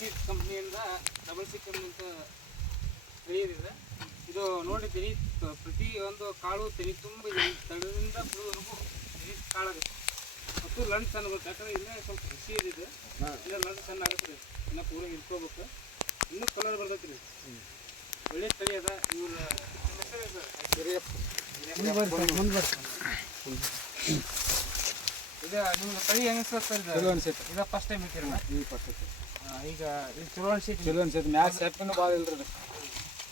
Seed ಕಂಪ್ನಿಯಿಂದ double C company ಅಂತ ತಳಿಯಿದೆ. ಇದು ನೋಡಿ ತೆನಿ ಪ್ರತಿ ಒಂದು ಕಾಳು ತೆನಿ ತುಂಬ ತಳದಿಂದ ಬಿಡುವವರೆಗೂ ತೆನಿ ಕಾಳಾಗುತ್ತೆ ಮತ್ತು ಲಂಡ್ ಸಣ್ಣ ಬರುತ್ತೆ. ಯಾಕಂದರೆ ಇನ್ನೂ ಸ್ವಲ್ಪ ಹಸಿ ಇದೆ, ಇಲ್ಲ ಲಂಡ್ ಸಣ್ಣ ಆಗುತ್ತೆ ರೀ, ಇನ್ನೂ ಪೂರ ಇಟ್ಕೋಬೇಕು, ಇನ್ನೂ ಕಲರ್ ಬರ್ತೈತೆ ರೀ. ಒಳ್ಳೆ ತಳಿ ಅದ. ಇವ್ರ ಇದು ನಿಮ್ಗೆ ತಳಿ ಹೆಂಗೆ ಅನಿಸ್ತದೆ? ಚಲೋ ಅನ್ಸೈತೆ. ಇದು ಫಸ್ಟ್ ಟೈಮ್ ಇಟ್ಟಿರಲ್ಲ? ಈಗ ಫಸ್ಟ್ ಈಗ ಇದು ಚಲೋ ಅನ್ಸೈತಿ. ಚಲೋ ಅನ್ಸೈತೆ. ಮ್ಯಾಚ್ ಸೆಪ್ಪನ್ನು ಭಾಳ ಇಲ್ರಿ.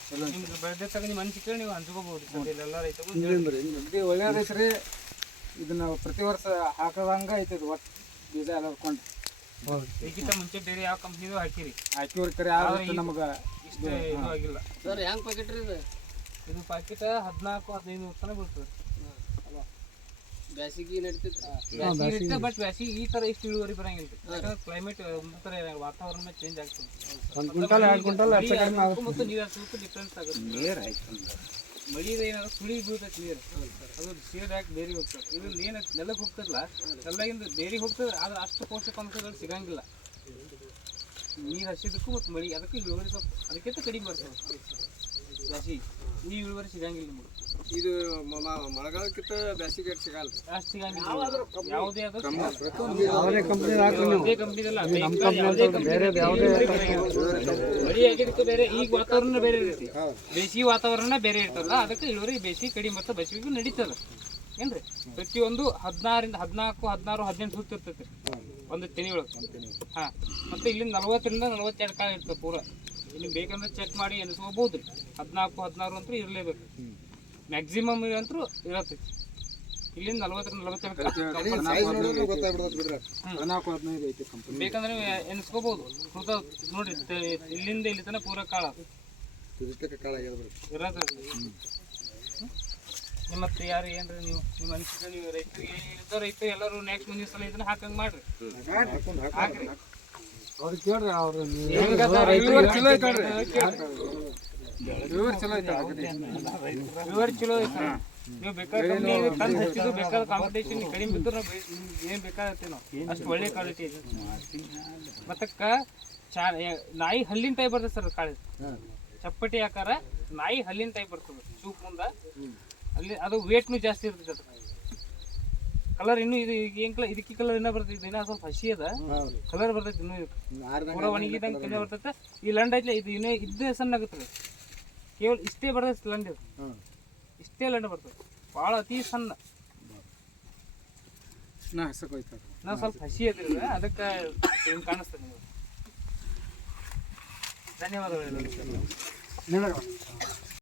ಚಲೋ ನಿಮ್ಗೆ ಬೆಳೆದ ತಗ ನಿಮ್ಮ ಮನ್ಸಿ ಕೇಳಿ ನೀವು ಹಂಚ್ಕೋಬಹುದು. ಎಲ್ಲ ರೈತರು ಇದು ಒಳ್ಳೇದೈತೆ ರೀ. ಇದನ್ನ ಪ್ರತಿ ವರ್ಷ ಹಾಕೋದಂಗೆ ಐತೆ ಇದು. ಒಟ್ಟು ಬೀಜ ಎಲ್ಲ ಹೊರ್ಕೊಂಡು ಈಗಿಂತ ಮುಂಚೆ ಬೇರೆ ಯಾವ ಕಂಪ್ನಿದು ಹಾಕಿರಿ? ಹಾಕಿವ್ರಿ ಕರೆ ಆಗುತ್ತೆ ನಮ್ಗೆ ಇಷ್ಟೇ ಇದು ಆಗಿಲ್ಲ ಸರ್. ಹೆಂಗೆ ಪ್ಯಾಕೆಟ್ ರೀ ಇದು? ಇದು ಪ್ಯಾಕೆಟ್ 14-15 ತನಕ ಬೀಳ್ತದೆ. ಬ್ಯಾಸಿಗೆ ನಡೀತದೆ, ಬಟ್ ಬ್ಯಾಸಿಗೆ ಈ ಥರ ಇಷ್ಟು ಇಳುವರಿ ಬರಂಗಿಲ್ಲ. ಯಾಕಂದ್ರೆ ಕ್ಲೈಮೇಟ್ ಒಂದು ಥರ ವಾತಾವರಣ ಚೇಂಜ್ ಆಗ್ತದೆ. 1 ಕ್ವಿಂಟಲ್ 2 ಕ್ವಿಂಟಲ್ ಮತ್ತು ನೀರು ಸ್ವಲ್ಪ ಡಿಫ್ರೆನ್ಸ್ ಆಗುತ್ತೆ. ನೀರು ಆಯ್ತು ಮಳಿದ ಏನಾದ್ರು ಸುಳಿ ಬೀಳ್ತೈತೆ ನೀರು, ಅದು ಸೀಡ್ ಹಾಕಿ ಬೇರೆ ಹೋಗ್ತದೆ. ಇದು ಏನು ನೆಲಕ್ಕೆ ಹೋಗ್ತದಲ್ಲ, ಎಲ್ಲಗಿಂದ ಬೇರೆ ಹೋಗ್ತದೆ, ಆದ್ರೆ ಅಷ್ಟು ಪೋಷಕಾಂಶಗಳು ಸಿಗಂಗಿಲ್ಲ. ನೀರು ಹಸಿದಕ್ಕೂ ಮತ್ತು ಮಳಿ ಅದಕ್ಕೂ ಇಳುವರಿ ಸ್ವಲ್ಪ ಅದಕ್ಕಿಂತ ಕಡಿಮೆ ಬರ್ತದೆ. ಜಾಸ್ತಿ ಈ ಇಳುವರಿ ಸಿಗಂಗಿಲ್ಲ ನಿಮಗೆ. ಇದು ಮಳೆಗಾಲಕ್ಕಿಂತ ಬ್ಯಾಸಿಗೆ ಸಿಗಲ್ಲ, ಜಾಸ್ತಿ ಸಿಗಂಗಿಲ್ಲ. ಯಾವುದೇ ಆದ್ರೂ ಯಾವುದೇ ಕಂಪ್ನಿ ಯಾವುದೇ ಕಂಪ್ನಿದಲ್ಲ, ಮಳಿ ಆಗಿದ್ದಕ್ಕೆ ಬೇರೆ. ಈಗ ವಾತಾವರಣ ಬೇರೆ ಇರ್ತೈತಿ, ಬೇಸಿಗೆ ವಾತಾವರಣ ಬೇರೆ ಇರ್ತಲ್ಲ, ಅದಕ್ಕೆ ಇಳುವರಿ ಬೇಸಿಗೆ ಕಡಿಮೆ ಬರ್ತದೆ, ಬೇಸಿಗೆಗೂ ನಡೀತದೆ. ಏನ್ರಿ ಪ್ರತಿಯೊಂದು 16 14 16 18 ಸುತ್ತ ಇರ್ತೈತಿ ಒಂದು ತೆನಿ ಒಳಗೆ. ಹಾಂ, ಮತ್ತು ಇಲ್ಲಿಂದ 40ರಿಂದ 42 ಕಾಳು ಇರ್ತದೆ ಪೂರ. ನಿಮ್ಗೆ ಬೇಕಂದ್ರೆ ಚೆಕ್ ಮಾಡಿ ಎನಿಸ್ಕೋಬೋದು ರೀ. 14 16 ಅಂತೂ ಇರಲೇಬೇಕು, ಮ್ಯಾಕ್ಸಿಮಮ್ ಅಂತೂ ಇರತ್ತೈತಿ. ಇಲ್ಲಿಂದ 40ರಿಂದ 42 ಬೇಕಂದ್ರೆ ನೀವು ಎನಿಸ್ಕೋಬೋದು. ನೋಡ್ರಿ, ಇಲ್ಲಿಂದ ಇಲ್ಲಿ ತನಕ ಪೂರ ಕಾಳು ಇರತ್ತೈತಿ. ನಿಮ್ಮ ಹತ್ರ ಯಾರು ಏನ್ರಿ ನೀವು ನಿಮ್ಮ ಅನಿಸಿಕೆ? ನೀವು ರೈತರು ಎಲ್ಲರೂ ನೆಕ್ಸ್ಟ್ ಮುಂದಿನ ಸಲ ಇದನ್ನ ಹಾಕಂಗೆ ಮಾಡ್ರಿ, ಹಾಕ್ರಿ. ಅವ್ರಿಗೆ ಕೇಳ್ರಿ. ಅವ್ರು ಇಳುವರಿ ಚಲೋ ಐತೆ. ನೀವು ಬೇಕಾದ್ರೆ ತಂದು ಹಚ್ಚಿದ್ದು ಬೇಕಾದ ಕಾಂಪಿಟೇಷನ್ ಕಡಿಮೆ ಬಿದ್ದು ನಾವು ಏನು ಬೇಕಾಗತ್ತೆ, ನಾವು ಅಷ್ಟು ಒಳ್ಳೆ ಕ್ವಾಲಿಟಿ ಐತೆ. ಮತ್ತಕ್ಕ ನಾಯಿ ಹಲ್ಲಿನ ಟೈಪ್ ಬರ್ತದೆ ಸರ್ ಕಾಳು, ಚಪ್ಪಟಿ ಆಕಾರ ನಾಯಿ ಹಲ್ಲಿನ ಟೈಪ್ ಬರ್ತದೆ. ಚೂಪ್ ಮುಂದೆ ಅಲ್ಲಿ ಅದು ವೇಟ್ನು ಜಾಸ್ತಿ ಇರ್ತದೆ. ಅದು ಕಲರ್ ಇನ್ನೂ ಇದು ಇದಕ್ಕೆ ಕಲರ್ ಇನ್ನೂ ಬರ್ತೈತಿ. ಇನ್ನೂ ಸ್ವಲ್ಪ ಹಸಿ ಅದ, ಕಲರ್ ಬರ್ತೈತಿ. ಇನ್ನೂ ಪೂರ ಒಣಗಿದಂಗೆ ಕಮ್ಮಿ ಬರ್ತೈತೆ. ಈ ಲಂಡ್ ಐತಿ, ಇದು ಇನ್ನೇ ಇದ್ದೇ ಸಣ್ಣ ಆಗುತ್ತೆ. ಕೇವಲ ಇಷ್ಟೇ ಬರ್ತೈತೆ ಲಂಡ್, ಇದು ಇಷ್ಟೇ ಲಂಡ್ ಬರ್ತದೆ, ಭಾಳ ಅತಿ ಸಣ್ಣ. ನಾ ಸ್ವಲ್ಪ ಹಸಿ ಅದ್ರಿ, ಅದಕ್ಕೆ ಹಿಂಗೆ ಕಾಣಿಸ್ತದೆ ನಿಮಗೆ. ಧನ್ಯವಾದಗಳು.